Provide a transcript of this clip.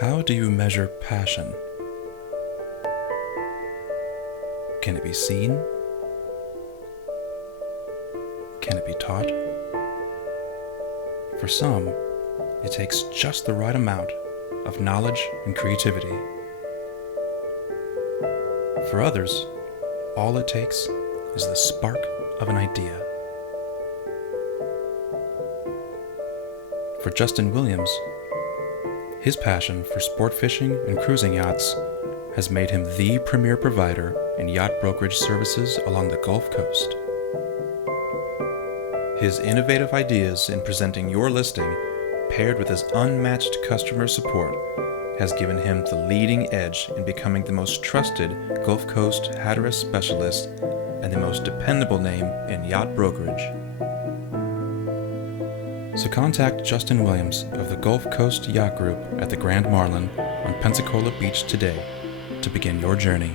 How do you measure passion? Can it be seen? Can it be taught? For some, it takes just the right amount of knowledge and creativity. For others, all it takes is the spark of an idea. For Justin Williams, his passion for sport fishing and cruising yachts has made him the premier provider in yacht brokerage services along the Gulf Coast. His innovative ideas in presenting your listing, paired with his unmatched customer support, has given him the leading edge in becoming the most trusted Gulf Coast Hatteras specialist and the most dependable name in yacht brokerage. So contact Justin Williams of the Gulf Coast Yacht Group at the Grand Marlin on Pensacola Beach today to begin your journey.